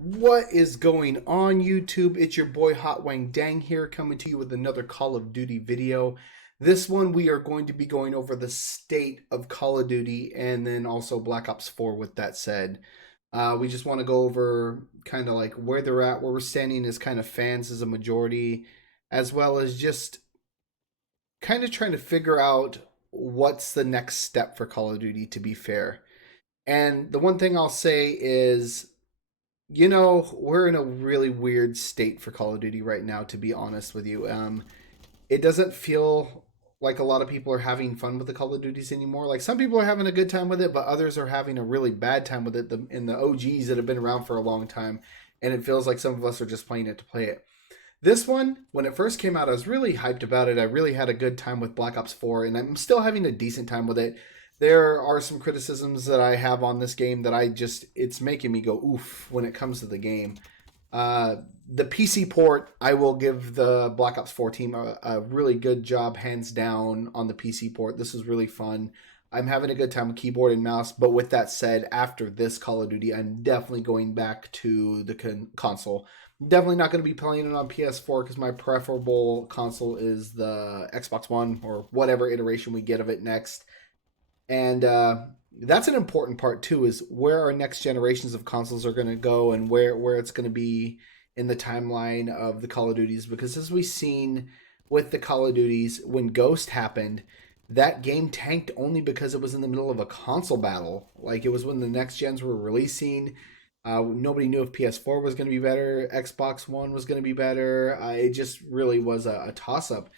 What is going on, YouTube? It's your boy Hot Wang Dang here, coming to you with another Call of Duty video. This one we are going to be going over the state of Call of Duty and then also Black Ops 4 with that said. We just want to go over kind of like where they're at, where we're standing as kind of fans as a majority, as well as just kind of trying to figure out what's the next step for Call of Duty, to be fair. And the one thing I'll say is, we're in a really weird state for Call of Duty right now, to be honest with you. It doesn't feel like a lot of people are having fun with the Call of Duties anymore. Like, some people are having a good time with it, but others are having a really bad time with it, in the OGs that have been around for a long time. And it feels like some of us are just playing it to play it. This one, when it first came out, I was really hyped about it. I really had a good time with Black Ops 4, and I'm still having a decent time with it. There are some criticisms that I have on this game that it's making me go oof when it comes to the game. Uh, the PC port, I will give the Black Ops 4 team a really good job, hands down, on the PC port. This is really fun. I'm having a good time with keyboard and mouse, but with that said, after this Call of Duty, I'm definitely going back to the console. Definitely not going to be playing it on PS4 because my preferable console is the Xbox One or whatever iteration we get of it next. And that's an important part too, is where our next generations of consoles are going to go and where it's going to be in the timeline of the Call of Duties. Because as we've seen with the Call of Duties, when Ghost happened, that game tanked only because it was in the middle of a console battle. Like, it was when the next gens were releasing. Nobody knew if PS4 was going to be better, Xbox One was going to be better. It just really was a toss up.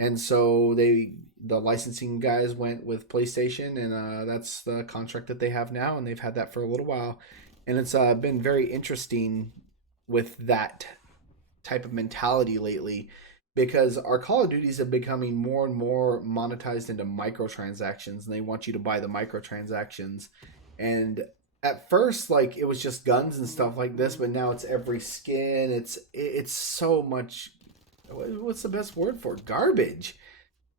And so the licensing guys went with PlayStation, and that's the contract that they have now, and they've had that for a little while. And it's been very interesting with that type of mentality lately, because our Call of Duties are becoming more and more monetized into microtransactions, and they want you to buy the microtransactions. And at first, like, it was just guns and stuff like this, but now it's every skin. It's so much. What's the best word for it? Garbage.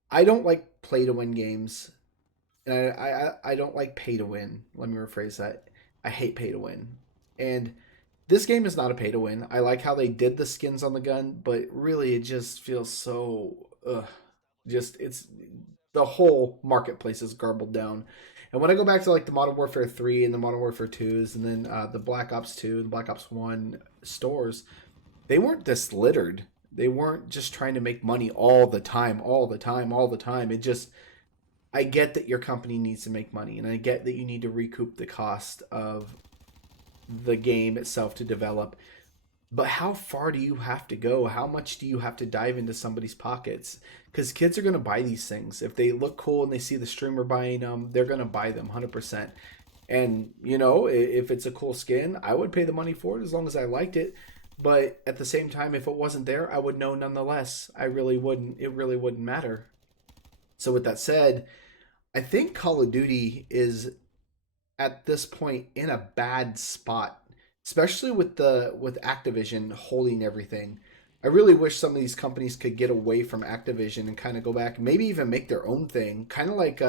I don't like play to win games, and I don't like pay to win. Let me rephrase that. I hate pay to win, and this game is not a pay to win. I like how they did the skins on the gun, but really it just feels so. Just it's the whole marketplace is garbled down. And when I go back to like the Modern Warfare 3 and the Modern Warfare 2s, and then the Black Ops 2 and Black Ops 1 stores, they weren't this littered. They weren't just trying to make money all the time, all the time, all the time. It just, I get that your company needs to make money, and I get that you need to recoup the cost of the game itself to develop. But how far do you have to go? How much do you have to dive into somebody's pockets? Because kids are going to buy these things. If they look cool and they see the streamer buying them, they're going to buy them 100%. And, if it's a cool skin, I would pay the money for it as long as I liked it. But at the same time, if it wasn't there, I would know nonetheless. I really wouldn't. It really wouldn't matter. So with that said, I think Call of Duty is at this point in a bad spot, especially with Activision holding everything. I really wish some of these companies could get away from Activision and kind of go back, maybe even make their own thing, kind of like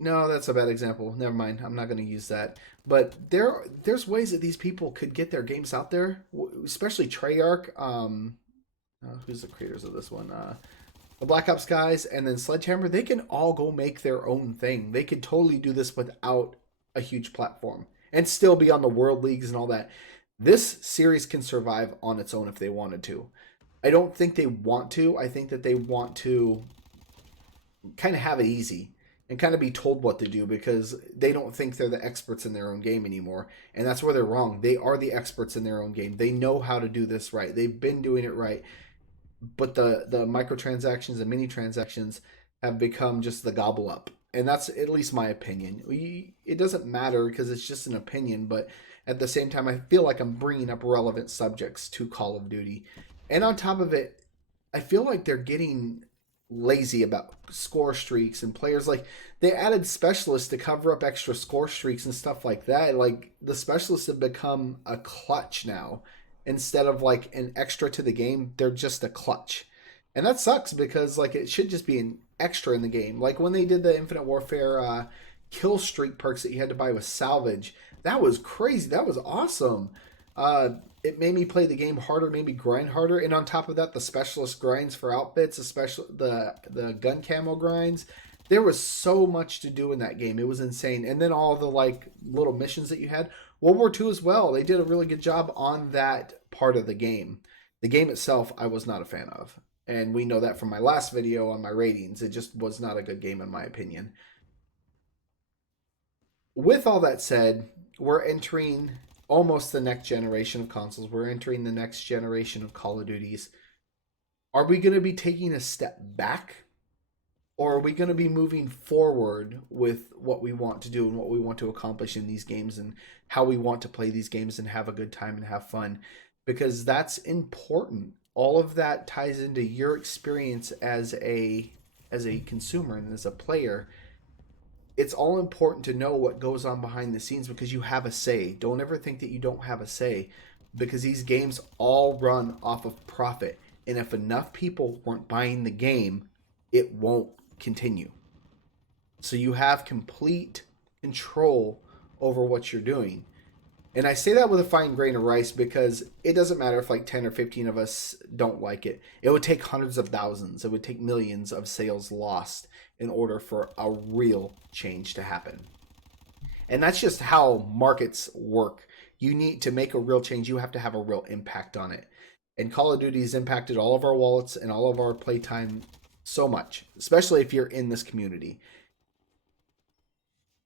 no, that's a bad example. Never mind. I'm not going to use that. But there's ways that these people could get their games out there, especially Treyarch. Who's the creators of this one? The Black Ops guys, and then Sledgehammer. They can all go make their own thing. They could totally do this without a huge platform and still be on the world leagues and all that. This series can survive on its own if they wanted to. I don't think they want to. I think that they want to kind of have it easy and kind of be told what to do, because they don't think they're the experts in their own game anymore. And that's where they're wrong. They are the experts in their own game. They know how to do this right. They've been doing it right. But the microtransactions and mini transactions have become just the gobble up. And that's at least my opinion. It doesn't matter because it's just an opinion, but at the same time, I feel like I'm bringing up relevant subjects to Call of Duty. And on top of it, I feel like they're getting lazy about score streaks, and players, like, they added specialists to cover up extra score streaks and stuff like that. Like, the specialists have become a clutch now. Instead of like an extra to the game, they're just a clutch. And that sucks, because like, it should just be an extra in the game. Like when they did the Infinite Warfare kill streak perks that you had to buy with salvage, that was crazy. That was awesome. It made me play the game harder, made me grind harder, and on top of that, the specialist grinds for outfits, especially the gun camo grinds. There was so much to do in that game. It was insane. And then all the like little missions that you had. World War II as well. They did a really good job on that part of the game. The game itself, I was not a fan of. And we know that from my last video on my ratings. It just was not a good game in my opinion. With all that said, we're entering almost the next generation of consoles. We're entering the next generation of Call of Duties. Are we going to be taking a step back? Or are we going to be moving forward with what we want to do and what we want to accomplish in these games and how we want to play these games and have a good time and have fun? Because that's important. All of that ties into your experience as a consumer and as a player. It's all important to know what goes on behind the scenes because you have a say. Don't ever think that you don't have a say because these games all run off of profit. And if enough people weren't buying the game, it won't continue. So you have complete control over what you're doing. And I say that with a fine grain of rice because it doesn't matter if like 10 or 15 of us don't like it. It would take hundreds of thousands, it would take millions of sales lost in order for a real change to happen. And that's just how markets work. You need to make a real change, you have to have a real impact on it. And Call of Duty has impacted all of our wallets and all of our playtime so much, especially if you're in this community.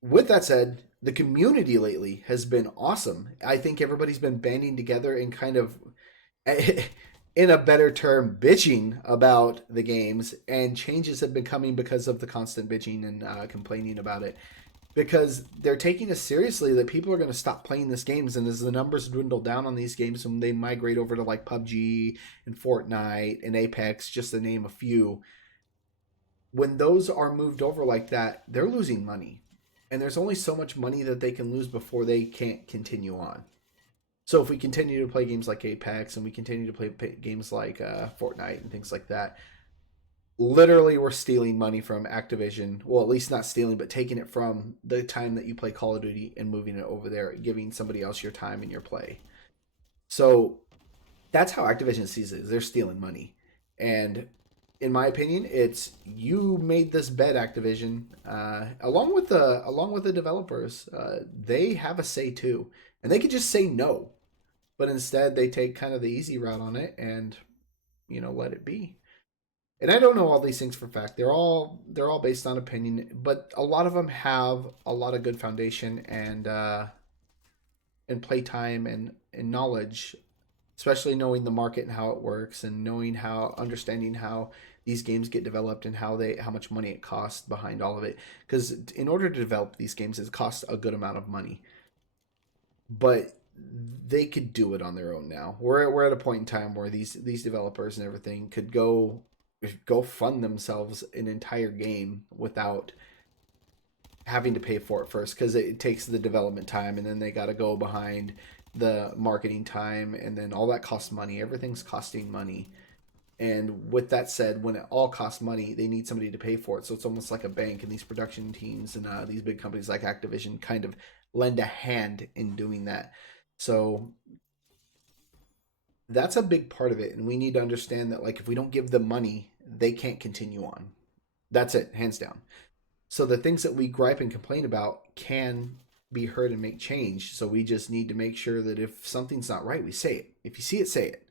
With that said, the community lately has been awesome. I think everybody's been banding together and kind of, in a better term, bitching about the games, and changes have been coming because of the constant bitching and complaining about it. Because they're taking it seriously that people are going to stop playing these games, and as the numbers dwindle down on these games, when they migrate over to like PUBG and Fortnite and Apex, just to name a few, when those are moved over like that, they're losing money. And there's only so much money that they can lose before they can't continue on. So if we continue to play games like Apex and we continue to play games like Fortnite and things like that, literally we're stealing money from Activision. Well, at least not stealing, but taking it from the time that you play Call of Duty and moving it over there, giving somebody else your time and your play. So that's how Activision sees it. They're stealing money. And in my opinion, it's you made this bet, Activision, along with the developers. They have a say too, and they could just say no, but instead they take kind of the easy route on it and let it be. And I don't know all these things for fact. They're all based on opinion, but a lot of them have a lot of good foundation and playtime and knowledge, especially knowing the market and how it works and understanding how these games get developed and how much money it costs behind all of it. Because in order to develop these games, it costs a good amount of money. But they could do it on their own now. We're at a point in time where these developers and everything could go fund themselves an entire game without having to pay for it first, because it takes the development time and then they got to go behind the marketing time, and then all that costs money. Everything's costing money. And with that said, when it all costs money, they need somebody to pay for it. So it's almost like a bank, and these production teams and these big companies like Activision kind of lend a hand in doing that. So that's a big part of it, and we need to understand that, like, if we don't give them money, they can't continue on. That's it, hands down. So the things that we gripe and complain about can be heard and make change. So we just need to make sure that if something's not right, we say it. If you see it, say it.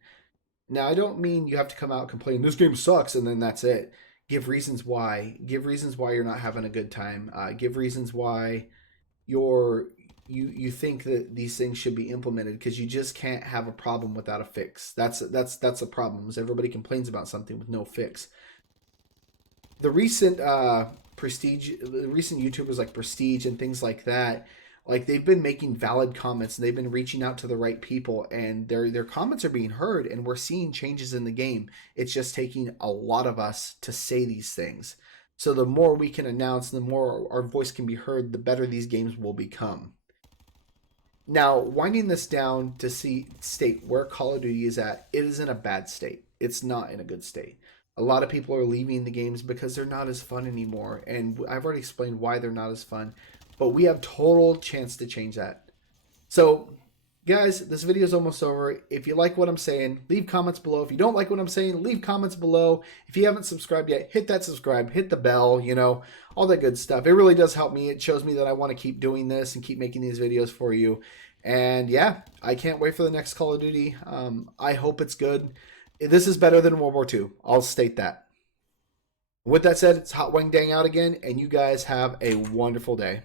Now, I don't mean you have to come out and complain, this game sucks, and then that's it. Give reasons why. Give reasons why you're not having a good time. Give reasons why you think that these things should be implemented, because you just can't have a problem without a fix. That's a problem. Is everybody complains about something with no fix. The recent recent YouTubers like Prestige and things like that, like, they've been making valid comments and they've been reaching out to the right people, and their comments are being heard, and we're seeing changes in the game. It's just taking a lot of us to say these things. So the more we can announce, the more our voice can be heard, the better these games will become. Now, winding this down to state where Call of Duty is at, it is in a bad state. It's not in a good state. A lot of people are leaving the games because they're not as fun anymore, and I've already explained why they're not as fun. But we have total chance to change that. So Guys, this video is almost over. If you like what I'm saying, leave comments below. If you don't like what I'm saying, leave comments below. If you haven't subscribed yet, hit that subscribe, hit the bell, you know, all that good stuff. It really does help me. It shows me that I want to keep doing this and keep making these videos for you. And yeah, I can't wait for the next Call of Duty. I hope it's good. This is better than World War II. I'll state that. With that said, it's Hot Wang Dang out again, and you guys have a wonderful day.